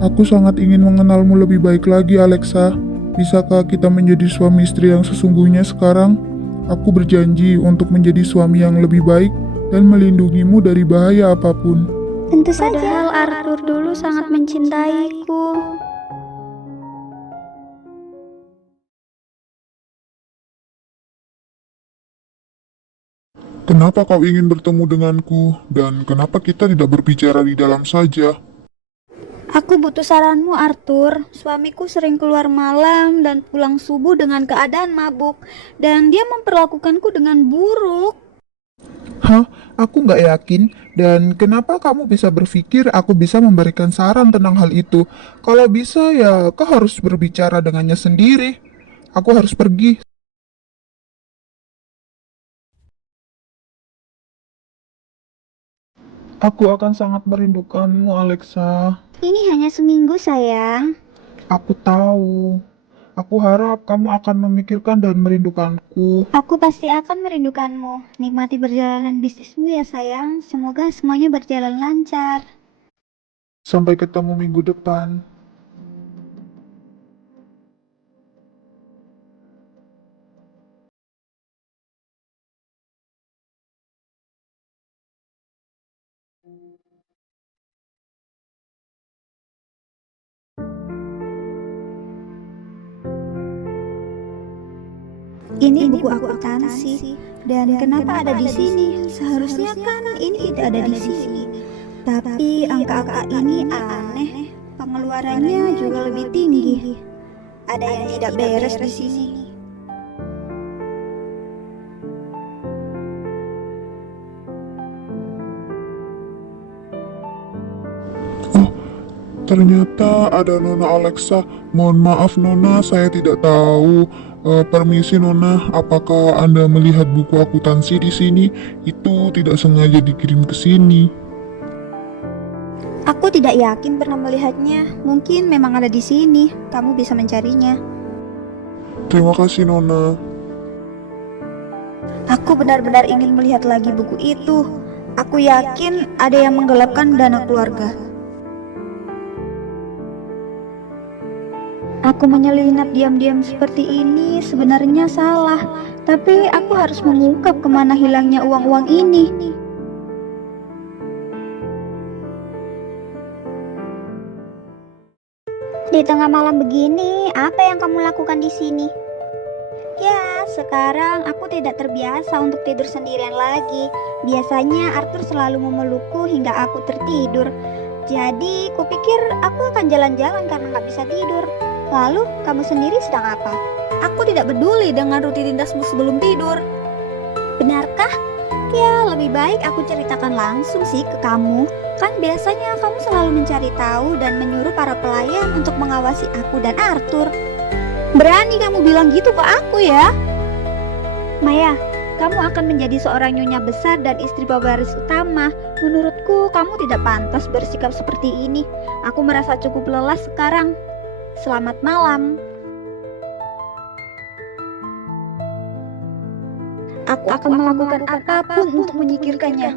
Aku sangat ingin mengenalmu lebih baik lagi, Alexa. Bisakah kita menjadi suami istri yang sesungguhnya sekarang? Aku berjanji untuk menjadi suami yang lebih baik dan melindungimu dari bahaya apapun. Tentu saja. Padahal Arthur dulu sangat mencintaiku. Kenapa kau ingin bertemu denganku? Dan kenapa kita tidak berbicara di dalam saja? Aku butuh saranmu, Arthur. Suamiku sering keluar malam dan pulang subuh dengan keadaan mabuk, dan dia memperlakukanku dengan buruk. Hah? Aku nggak yakin. Dan kenapa kamu bisa berpikir aku bisa memberikan saran tentang hal itu? Kalau bisa ya kau harus berbicara dengannya sendiri. Aku harus pergi. Aku akan sangat merindukanmu, Alexa. Ini hanya seminggu, sayang. Aku tahu. Aku harap kamu akan memikirkan dan merindukanku. Aku pasti akan merindukanmu. Nikmati perjalanan bisnismu ya, sayang. Semoga semuanya berjalan lancar. Sampai ketemu minggu depan. Ini buku akuntansi, dan kenapa ada di sini? Seharusnya kan ini tidak ada di sini. Tapi angka-angka ini aneh. Pengeluarannya juga lebih tinggi. Ada yang tidak beres di sini. Oh, ternyata ada Nona Alexa. Mohon maaf Nona, saya tidak tahu. Permisi Nona, apakah Anda melihat buku akuntansi di sini? Itu tidak sengaja dikirim ke sini. Aku tidak yakin pernah melihatnya. Mungkin memang ada di sini. Kamu bisa mencarinya. Terima kasih Nona. Aku benar-benar ingin melihat lagi buku itu. Aku yakin ada yang menggelapkan dana keluarga. Aku menyelinap diam-diam seperti ini sebenarnya salah, tapi aku harus mengungkap kemana hilangnya uang-uang ini. Di tengah malam begini, apa yang kamu lakukan di sini? Ya, sekarang aku tidak terbiasa untuk tidur sendirian lagi. Biasanya Arthur selalu memelukku hingga aku tertidur. Jadi, kupikir aku akan jalan-jalan karena nggak bisa tidur. Lalu, kamu sendiri sedang apa? Aku tidak peduli dengan rutinitasmu sebelum tidur. Benarkah? Ya, lebih baik aku ceritakan langsung sih ke kamu. Kan biasanya kamu selalu mencari tahu dan menyuruh para pelayan untuk mengawasi aku dan Arthur. Berani kamu bilang gitu ke aku ya? Maya, kamu akan menjadi seorang nyonya besar dan istri pewaris utama. Menurutku kamu tidak pantas bersikap seperti ini. Aku merasa cukup lelah sekarang. Selamat malam. Aku akan melakukan apapun untuk menyingkirkannya.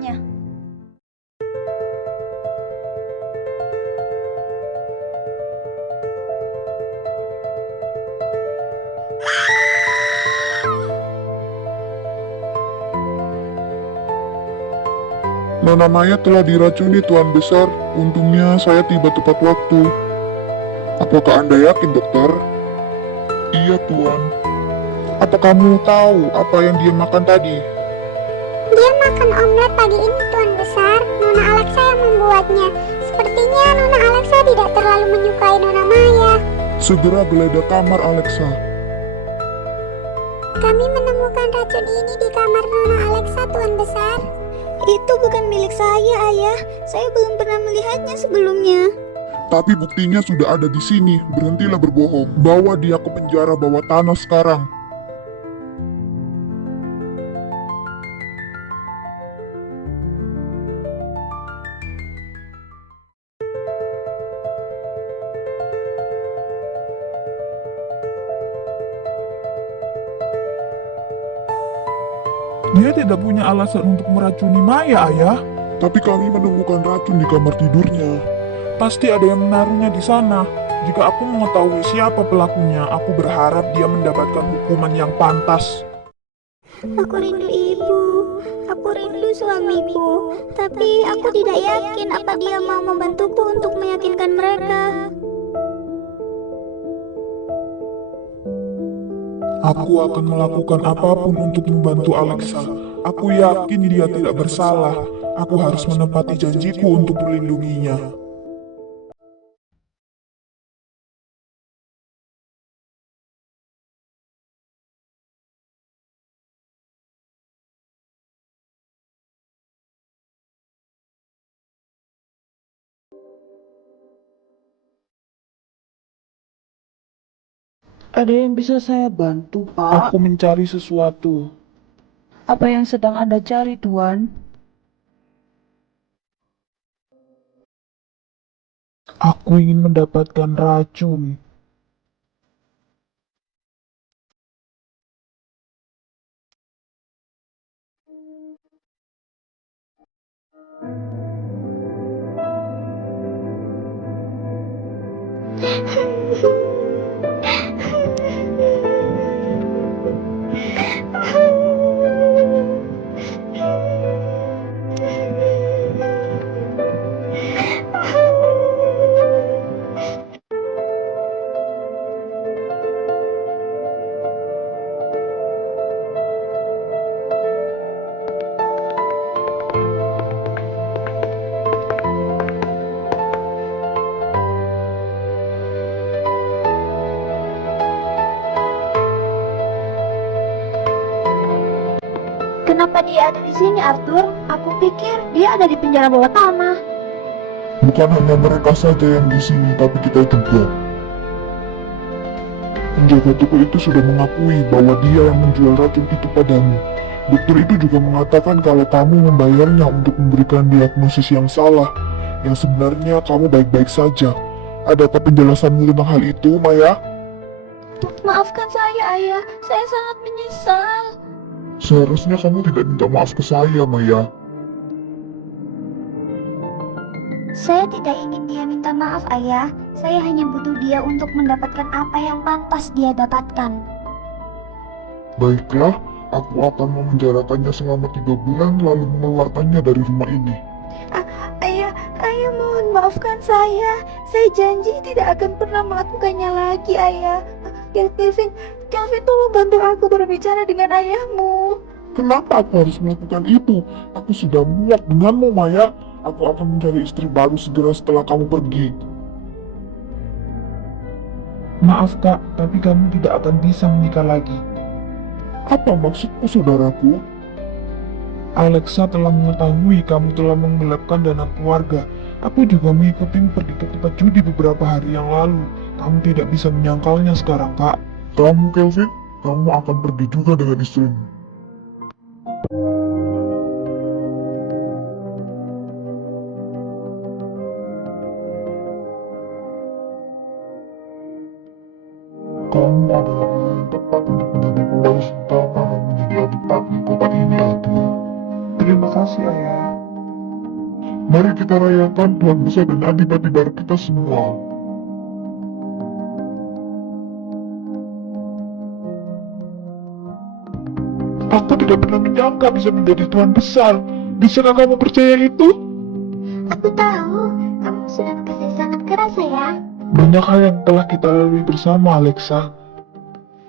Nona Maya telah diracuni Tuan Besar. Untungnya saya tiba tepat waktu. Apakah Anda yakin, dokter? Iya, Tuan. Apa kamu tahu apa yang dia makan tadi? Dia makan omelet pagi ini, Tuan Besar. Nona Alexa yang membuatnya. Sepertinya Nona Alexa tidak terlalu menyukai Nona Maya. Segera geledah kamar Alexa. Kami menemukan racun ini di kamar Nona Alexa, Tuan Besar. Itu bukan milik saya, Ayah. Saya belum pernah melihatnya sebelumnya. Tapi buktinya sudah ada di sini. Berhentilah berbohong. Bawa dia ke penjara bawah tanah sekarang. Dia tidak punya alasan untuk meracuni Maya, Ayah. Tapi kami menemukan racun di kamar tidurnya. Pasti ada yang menaruhnya di sana. Jika aku mengetahui siapa pelakunya, aku berharap dia mendapatkan hukuman yang pantas. Aku rindu ibu, aku rindu suamiku, tapi aku tidak yakin apa dia mau membantuku untuk meyakinkan mereka. Aku akan melakukan apapun untuk membantu Alexa. Aku yakin dia tidak bersalah. Aku harus menepati janjiku untuk melindunginya. Ada yang bisa saya bantu, Pak? Aku mencari sesuatu. Apa yang sedang Anda cari, Tuan? Aku ingin mendapatkan racun. Kenapa dia ada di sini, Arthur? Aku pikir dia ada di penjara bawah tanah. Bukan hanya mereka saja yang di sini, tapi kita juga. Penjaga toko itu sudah mengakui bahwa dia yang menjual racun itu padamu. Dokter itu juga mengatakan kalau kamu membayarnya untuk memberikan diagnosis yang salah. Yang sebenarnya kamu baik-baik saja. Adakah penjelasanmu tentang hal itu, Maya? Maafkan saya, Ayah. Saya sangat menyesal. Seharusnya kamu tidak minta maaf ke saya, Maya. Saya tidak ingin dia minta maaf, Ayah. Saya hanya butuh dia untuk mendapatkan apa yang pantas dia dapatkan. Baiklah, aku akan memenjarakannya selama 3 bulan lalu mengeluarkannya dari rumah ini. Ayah mohon maafkan saya. Saya janji tidak akan pernah melakukannya lagi, Ayah. Kelvin, tolong bantu aku berbicara dengan ayahmu. Kenapa aku harus melakukan itu? Aku sudah muak denganmu, Maya. Aku akan mencari istri baru segera setelah kamu pergi. Maaf kak, tapi kamu tidak akan bisa menikah lagi. Apa maksudmu, saudaraku? Alexa telah mengetahui kamu telah menggelapkan dana keluarga. Aku juga mengikutimu pergi ke tempat judi beberapa hari yang lalu. Kamu tidak bisa menyangkalnya sekarang, kak. Kamu, Kelvin, kamu akan pergi juga dengan istrimu. Kamu adalah orang yang tepat untuk menjadi pewaris utama dan menjadi adipati kota ini, Arthur. Terima kasih, Ayah. Mari kita rayakan Tuan Besar dan adipati baru kita semua. Aku tidak pernah menyangka bisa menjadi Tuan Besar. Bisakah kamu percaya itu? Aku tahu, kamu sudah bekerja sangat keras, Sayang. Banyak hal yang telah kita lalui bersama, Alexa.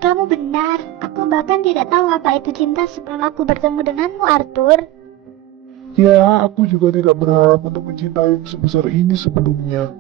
Kamu benar, aku bahkan tidak tahu apa itu cinta sebelum aku bertemu denganmu, Arthur. Ya, aku juga tidak berharap untuk mencintaimu sebesar ini sebelumnya.